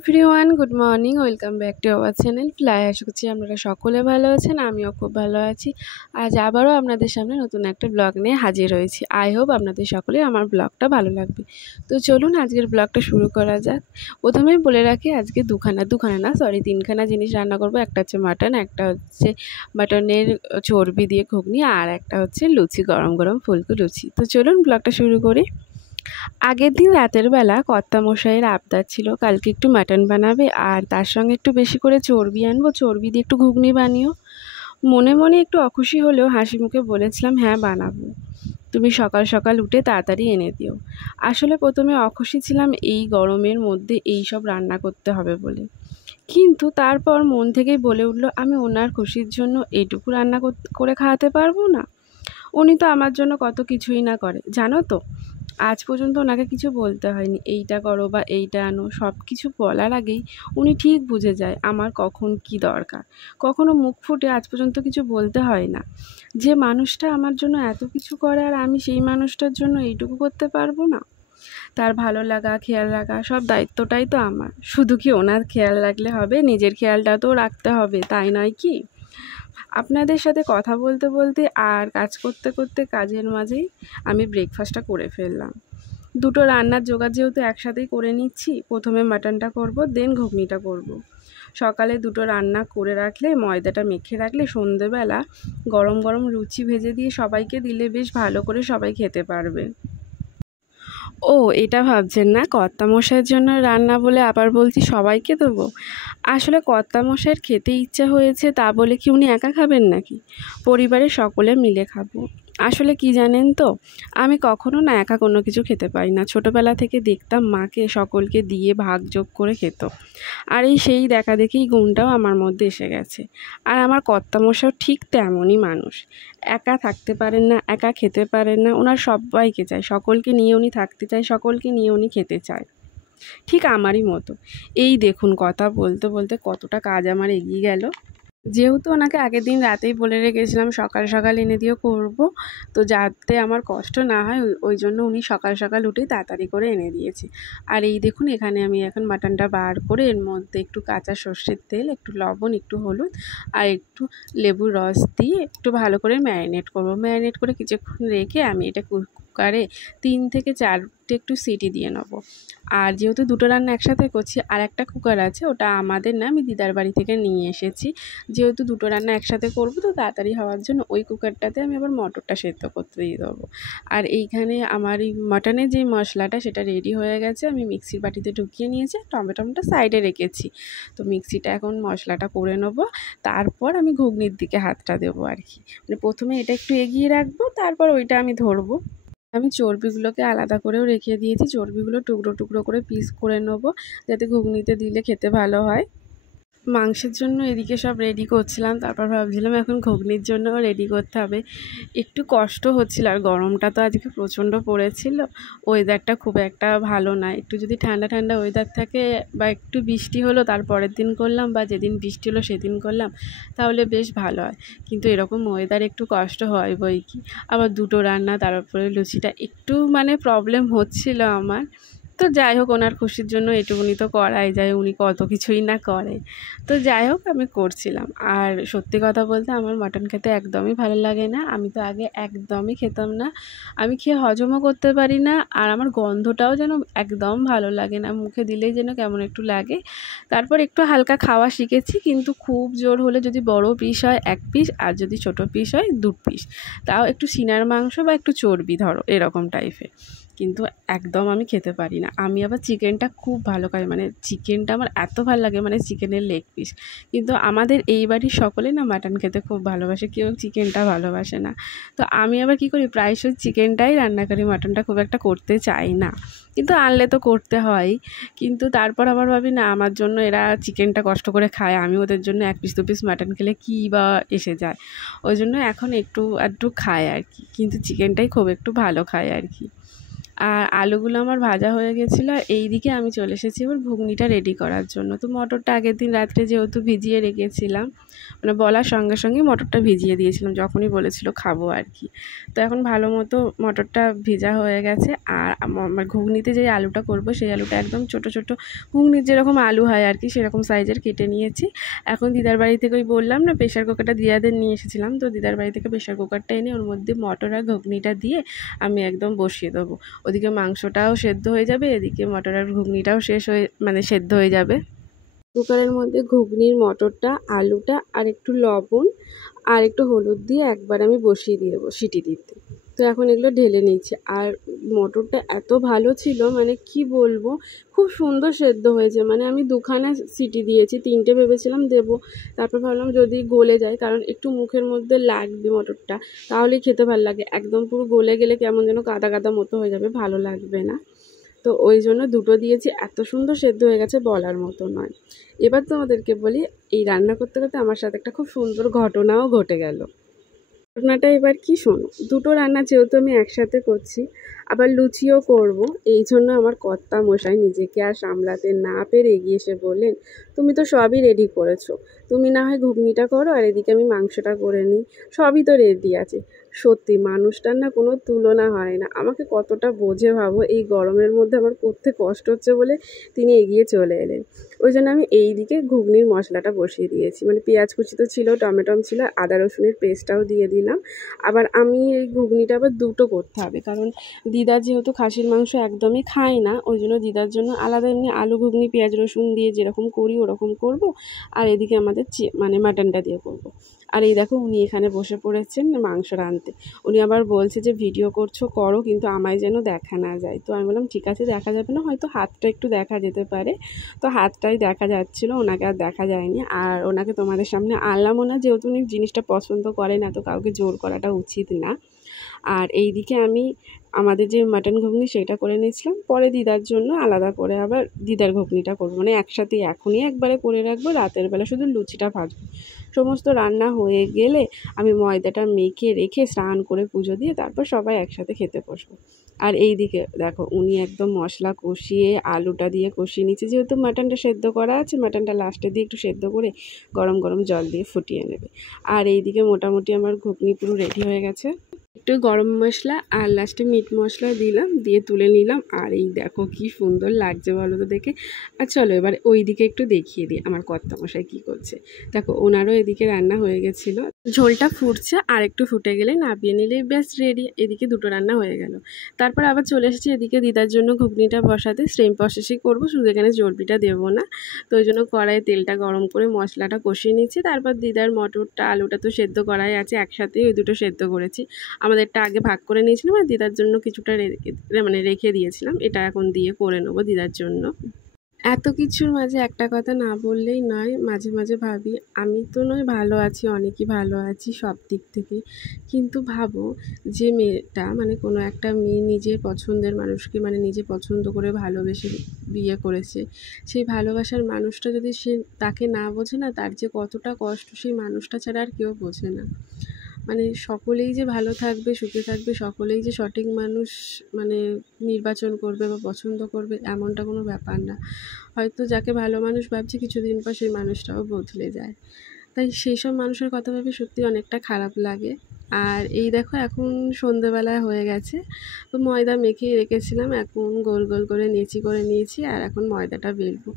Everyone, good morning. Welcome back to our channel Fly. আশা করছি আপনারা সকলে ভালো আছেন, আমিও খুব ভালো আছি। আজ আবারও আপনাদের সামনে নতুন একটা ব্লগ নিয়ে হাজির হয়েছি। আই হোপ আপনাদের সকলের আমার ব্লগটা ভালো লাগবে। তো চলুন আজকের ব্লগটা শুরু করা যাক। প্রথমেই বলে রাখি, আজকে তিনখানা জিনিস রান্না করব। একটা হচ্ছে মাটন, একটা হচ্ছে মাটনের চর্বি দিয়ে ঘুগনি, আর একটা হচ্ছে লুচি, গরম গরম ফুলকো লুচি। তো চলুন ব্লগটা শুরু করি। আগের দিন রাতের বেলা কর্তামশাইয়ের আবদার ছিল কালকে একটু মাটন বানাবে, আর তার সঙ্গে একটু বেশি করে চর্বি আনবো, চর্বি দিয়ে একটু ঘুগনি বানিও। মনে মনে একটু অখুশি হলেও হাসি মুখে বলেছিলাম, হ্যাঁ বানাবো, তুমি সকাল সকাল উঠে তাড়াতাড়ি এনে দিও। আসলে প্রথমে অখুশি ছিলাম এই গরমের মধ্যে এই সব রান্না করতে হবে বলে, কিন্তু তারপর মন থেকেই বলে উঠলো, আমি ওনার খুশির জন্য এইটুকু রান্না করে খাওয়াতে পারবো না? উনি তো আমার জন্য কত কিছুই না করে, জানো তো। আজ পর্যন্ত ওনাকে কিছু বলতে হয়নি, এইটা করো বা এইটা আনো। সব কিছু বলার আগেই উনি ঠিক বুঝে যায় আমার কখন কি দরকার। কখনো মুখ ফুটে আজ পর্যন্ত কিছু বলতে হয় না। যে মানুষটা আমার জন্য এত কিছু করে, আর আমি সেই মানুষটার জন্য এইটুকু করতে পারবো না? তার ভালো লাগা, খেয়াল রাখা, সব দায়িত্বটাই তো আমার। শুধু কি ওনার খেয়াল রাখলে হবে? নিজের খেয়ালটা তো রাখতে হবে, তাই নয় কি? আপনাদের সাথে কথা বলতে বলতে আর কাজ করতে করতে কাজের মাঝেই আমি ব্রেকফাস্টটা করে ফেললাম। দুটো রান্নার জোগাড় যেহেতু একসাথেই করে নিচ্ছি, প্রথমে মাটনটা করব, দেন ঘুগনিটা করব। সকালে দুটো রান্না করে রাখলে, ময়দাটা মেখে রাখলে, সন্ধেবেলা গরম গরম লুচি ভেজে দিয়ে সবাইকে দিলে বেশ ভালো করে সবাই খেতে পারবে। ও, এটা ভাবছেন না কর্তামশাইয়ের জন্য রান্না বলে আবার বলছি সবাইকে দেবো? আসলে কর্তামশাইয়ের খেতে ইচ্ছা হয়েছে তা বলে কি উনি একা খাবেন নাকি? পরিবারের সকলে মিলে খাবো। আসলে কি জানেন তো, আমি কখনো না একা কোনো কিছু খেতে পারি না। ছোটোবেলা থেকে দেখতাম মাকে সকলকে দিয়ে ভাগযোগ করে খেত, আর সেই দেখা দেখেই গুণটাও আমার মধ্যে এসে গেছে। আর আমার কর্তামশাইও ঠিক তেমনই মানুষ। একা থাকতে পারেন না, একা খেতে পারেন না, ওনার সবাইকে চায়, সকলকে নিয়ে উনি থাকতে চায়, সকলকে নিয়ে উনি খেতে চায়, ঠিক আমারই মতো। এই দেখুন, কথা বলতে বলতে কতটা কাজ আমার এগিয়ে গেল। যেহেতু ওনাকে আগের দিন রাতেই বলে রেখেছিলাম সকাল সকাল এনে দিয়েও করবো, তো যাতে আমার কষ্ট না হয় ওই জন্য উনি সকাল সকাল উঠেই তাড়াতাড়ি করে এনে দিয়েছে। আর এই দেখুন, এখানে আমি এখন মাটনটা বার করে এর মধ্যে একটু কাঁচা সর্ষের তেল, একটু লবণ, একটু হলুদ আর একটু লেবুর রস দিয়ে একটু ভালো করে ম্যারিনেট করবো। ম্যারিনেট করে কিছুক্ষণ রেখে আমি এটা কুকারে 3 থেকে 4টে একটু সিটি দিয়ে নেবো। আর যেহেতু দুটো রান্না একসাথে করছি, আর একটা কুকার আছে, ওটা আমাদের না, আমি দিদার বাড়ি থেকে নিয়ে এসেছি। যেহেতু দুটো রান্না একসাথে করব, তো তাড়াতাড়ি হওয়ার জন্য ওই কুকারটাতে আমি আবার মটরটা সেদ্ধ করতে দিয়ে দেবো। আর এইখানে আমার এই মাটনের যে মশলাটা সেটা রেডি হয়ে গেছে, আমি মিক্সির বাটিতে ঢুকিয়ে নিয়েছি, টমেটোটা সাইডে রেখেছি। তো মিক্সিটা এখন মশলাটা করে নেবো, তারপর আমি ঘুগনির দিকে হাতটা দেবো আর কি। মানে প্রথমে এটা একটু এগিয়ে রাখবো, তারপর ওইটা আমি ধরবো। আমি চর্বিগুলোকে আলাদা করেও রেখে দিয়েছি, চর্বিগুলো টুকরো টুকরো করে পিস করে নেবো, যাতে ঘুগনিতে দিলে খেতে ভালো হয়। মাংসের জন্য এদিকে সব রেডি করছিলাম, তারপর ভাবছিলাম এখন ঘুগনির জন্যও রেডি করতে হবে। একটু কষ্ট হচ্ছিল, আর গরমটা তো আজকে প্রচণ্ড পড়েছিল। ওয়েদারটা খুব একটা ভালো না। একটু যদি ঠান্ডা ঠান্ডা ওয়েদার থাকে বা একটু বৃষ্টি হলো তার পরের দিন করলাম, বা যেদিন বৃষ্টি হলো সেদিন করলাম, তাহলে বেশ ভালো হয়। কিন্তু এরকম ওয়েদার একটু কষ্ট হয় বই কি। আবার দুটো রান্না, তারপরে লুচিটা একটু প্রবলেম হচ্ছিল আমার। তো যাই হোক, ওনার খুশির জন্য এটুকুনি তো করাই যায়, উনি কত কিছুই না করে। তো যাই হোক, আমি করছিলাম। আর সত্যি কথা বলতে আমার মাটন খেতে একদমই ভালো লাগে না। আমি তো আগে একদমই খেতাম না, আমি খেয়ে হজমও করতে পারি না, আর আমার গন্ধটাও যেন একদম ভালো লাগে না, মুখে দিলেই যেন কেমন একটু লাগে। তারপর একটু হালকা খাওয়া শিখেছি, কিন্তু খুব জোর হলে যদি বড় পিস হয় 1 পিস, আর যদি ছোট পিস হয় 2 পিস, তাও একটু সিনার মাংস বা একটু চর্বি ধরো এরকম টাইপের। কিন্তু একদম আমি খেতে পারি না। আমি আবার চিকেনটা খুব ভালো খাই, চিকেনটা আমার এত ভালো লাগে, চিকেনের লেগ পিস। কিন্তু আমাদের এই বাড়ির সকলে না মাটন খেতে খুব ভালোবাসে, কেউ চিকেনটা ভালোবাসে না। তো আমি আবার কী করি, প্রায়শই চিকেনটাই রান্না করি, মাটনটা খুব একটা করতে চাই না, কিন্তু আনলে তো করতে হয়। কিন্তু তারপর আবার ভাবি না, আমার জন্য এরা চিকেনটা কষ্ট করে খায়, আমি ওদের জন্য 1 পিস 2 পিস মাটন খেলে কী বা এসে যায়। ওই জন্য এখন একটু আধটু খায় আর কি, কিন্তু চিকেনটাই খুব একটু ভালো খায় আর কি। আর আলুগুলো আমার ভাজা হয়ে গেছিলো। আর এইদিকে আমি চলে এসেছি এবার ঘুগনিটা রেডি করার জন্য। তো মটরটা আগের দিন রাত্রে যেহেতু ভিজিয়ে রেখেছিলাম, মানে বলার সঙ্গে সঙ্গে মটরটা ভিজিয়ে দিয়েছিলাম যখনই বলেছিল খাবো আর কি। তো এখন ভালো মতো মটরটা ভিজা হয়ে গেছে। আর আমার ঘুগনিতে যে আলুটা করব সেই আলুটা একদম ছোট ছোট ঘুগনির যেরকম আলু হয় আর কি সেরকম সাইজের কেটে নিয়েছি। এখন দিদার বাড়ি থেকে ওই বললাম না প্রেশার কুকারটা দিদাদের নিয়ে এসেছিলাম, তো দিদার বাড়ি থেকে প্রেশার কুকারটা এনে ওর মধ্যে মটর আর ঘুগনিটা দিয়ে আমি একদম বসিয়ে দেবো। ওদিকে মাংসটাও সেদ্ধ হয়ে যাবে, এদিকে মটর আর ঘুগনিটাও মানে সেদ্ধ হয়ে যাবে। কুকারের মধ্যে ঘুগনির মটরটা, আলুটা আর একটু লবণ আর একটু হলুদ দিয়ে একবার আমি বসিয়ে দিয়ে দেবো সিটি দিতে। তো এখন এগুলো ঢেলে নিচ্ছি। আর মটরটা এত ভালো ছিল মানে কি বলবো, খুব সুন্দর সেদ্ধ হয়েছে। মানে আমি দুখানা সিটি দিয়েছি, 3টে ভেবেছিলাম দেবো, তারপর ভাবলাম যদি গলে যায়, কারণ একটু মুখের মধ্যে লাগবে মটরটা, তাহলে খেতে ভালো লাগে। একদম পুরো গলে গেলে কেমন যেন কাদা কাদা মতো হয়ে যাবে, ভালো লাগবে না। তো ওই জন্য 2টো দিয়েছি, এত সুন্দর সেদ্ধ হয়ে গেছে বলার মতো নয়। এবার তোমাদেরকে বলি, এই রান্না করতে করতে আমার সাথে একটা খুব সুন্দর ঘটনাও ঘটে গেল। ঘটনাটা এবার কি শোনো, 2টো রান্না যেহেতু আমি একসাথে করছি, আবার লুচিও করব, এই জন্য আমার কর্তা মশাই নিজেকে আর সামলাতে না পেরে এগিয়ে এসে বললেন, তুমি তো সবই রেডি করেছো, তুমি না হয় ঘুগনিটা করো আর এদিকে আমি মাংসটা করে নিই, সবই তো রেডি আছে। সত্যি মানুষটার না কোনো তুলনা হয় না। আমাকে কতটা বোঝে ভাবো, এই গরমের মধ্যে আমার করতে কষ্ট হচ্ছে বলে তিনি এগিয়ে চলে এলেন। ওই জন্য আমি এই দিকে ঘুগনির মশলাটা বসিয়ে দিয়েছি, মানে পেঁয়াজ কুচি তো ছিল, টমেটো ছিল, আদা রসুনের পেস্টটাও দিয়ে দিলাম। আবার আমি এই ঘুগনিটা আবার 2টো করতে হবে, কারণ দিদা যেহেতু খাসির মাংস একদমই খায় না, ওই জন্য দিদার জন্য আলাদা এমনি আলু ঘুগনি পেঁয়াজ রসুন দিয়ে যেরকম করি ওরকম করব, আর এদিকে আমাদের মানে মাটনটা দিয়ে করব। আর এই দেখো উনি এখানে বসে পড়েছেন মাংস রাঁধতে। উনি আবার বলছে যে ভিডিও করছো করো, কিন্তু আমায় যেন দেখা না যায়। তো আমি বললাম ঠিক আছে, দেখা যাবে না, হয়তো হাতটা একটু দেখা যেতে পারে। তো হাতটাই দেখা যাচ্ছিলো, ওনাকে আর দেখা যায়নি। আর ওনাকে তোমাদের সামনে আনলামও না, যেহেতু উনি জিনিসটা পছন্দ করেন, এত কাউকে জোর করাটা উচিত না। আর এই দিকে আমি আমাদের যে মাটন ঘুগনি সেটা করে নিয়েছিলাম, পরে দিদার জন্য আলাদা করে আবার দিদার ঘুগনিটা করবো, মানে একসাথে এখনই একবারে করে রাখবো, রাতের বেলা শুধু লুচিটা ভাজবো। সমস্ত রান্না হয়ে গেলে আমি ময়দাটা মেখে রেখে স্নান করে পুজো দিয়ে তারপর সবাই একসাথে খেতে বসবো। আর এই দিকে দেখো উনি একদম মশলা কষিয়ে আলুটা দিয়ে কষিয়ে নিচ্ছে, যেহেতু মাটনটা সেদ্ধ করা আছে, মাটনটা লাস্টে দিয়ে একটু সেদ্ধ করে গরম গরম জল দিয়ে ফুটিয়ে নেবে। আর এই দিকে মোটামুটি আমার ঘুগনি পুরো রেডি হয়ে গেছে। একটু গরম মশলা আর লাস্টে মিট মশলা দিলাম, দিয়ে তুলে নিলাম। আর এই দেখো কি সুন্দর লাগছে বলো তো দেখে। আর চলো এবার ওই দিকে একটু দেখিয়ে দিই আমার কর্তামশাই কী করছে। দেখো ওনারও এদিকে রান্না হয়ে গেছিলো, ঝোলটা ফুটছে, আর একটু ফুটে গেলে নাবিয়ে নিলেই ব্যাস রেডি। এদিকে 2টো রান্না হয়ে গেল। তারপর আবার চলে এসেছি এদিকে দিদার জন্য ঘুগনিটা বসাতে, সেম প্রসেসই করবো, শুধু এখানে চর্বিটা দেবো না। তো ওই জন্য কড়াইয়ে তেলটা গরম করে মশলাটা কষিয়ে নিচ্ছি। তারপর দিদার মটরটা আলুটা তো সেদ্ধ করাই আছে, একসাথেই ওই 2টো সেদ্ধ করেছি। আমাদেরটা আগে ভাগ করে নিয়েছিলাম আর দিদার জন্য কিছুটা মানে রেখে দিয়েছিলাম, এটা এখন দিয়ে করে নেবো দিদার জন্য। এত কিছুর মাঝে একটা কথা না বললেই নয়, মাঝে মাঝে ভাবি আমি তো নয় ভালো আছি, অনেকই ভালো আছি সব দিক থেকে, কিন্তু ভাবো যে মেয়েটা, মানে কোনো একটা মেয়ে নিজের পছন্দের মানুষকে, মানে নিজে পছন্দ করে ভালোবেসে বিয়ে করেছে, সেই ভালোবাসার মানুষটা যদি সে তাকে না বোঝে না, তার যে কতটা কষ্ট সেই মানুষটা ছাড়া আর কেউ বোঝে না। মানে সকলেই যে ভালো থাকবে, সুখে থাকবে, সকলেই যে সঠিক মানুষ মানে নির্বাচন করবে বা পছন্দ করবে, এমনটা কোনো ব্যাপার না। হয়তো যাকে ভালো মানুষ ভাবছে কিছুদিন পর সেই মানুষটাও বদলে যায়। তাই সেই সব মানুষের কথা ভেবে সত্যি অনেকটা খারাপ লাগে। আর এই দেখো এখন সন্ধেবেলায় হয়ে গেছে, তো ময়দা মেখেই রেখেছিলাম, এখন গোল গোল করে নেচি করে নিয়েছি, আর এখন ময়দাটা বেলবো।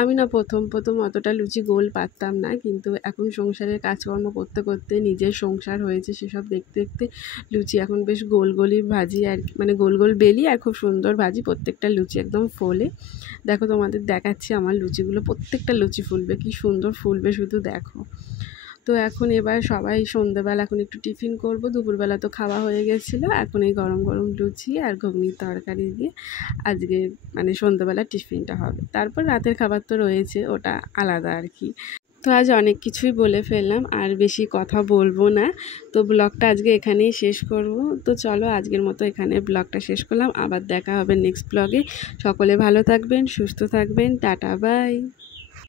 আমি না প্রথম অতটা লুচি গোল পারতাম না, কিন্তু এখন সংসারের কাজকর্ম করতে করতে, নিজের সংসার হয়েছে সেসব দেখতে দেখতে লুচি এখন বেশ গোল গোলই ভাজি আর মানে গোল গোল বেলি, আর খুব সুন্দর ভাজি, প্রত্যেকটা লুচি একদম ফোলে। দেখো তোমাদের দেখাচ্ছি আমার লুচিগুলো, প্রত্যেকটা লুচি ফুলবে, কি সুন্দর ফুলবে শুধু দেখো। তো এখন এবার সবাই সন্ধ্যেবেলা এখন একটু টিফিন করব, দুপুরবেলা তো খাওয়া হয়ে গেছিলো, এখন এই গরম গরম লুচি আর ঘুগনির তরকারি দিয়ে আজকে মানে সন্ধ্যেবেলা টিফিনটা হবে। তারপর রাতের খাবার তো রয়েছে, ওটা আলাদা আর কি। তো আজ অনেক কিছুই বলে ফেললাম, আর বেশি কথা বলবো না। তো ব্লগটা আজকে এখানেই শেষ করব। তো চলো আজকের মতো এখানে ব্লগটা শেষ করলাম, আবার দেখা হবে নেক্সট ব্লগে। সকলে ভালো থাকবেন, সুস্থ থাকবেন, টাটা বাই।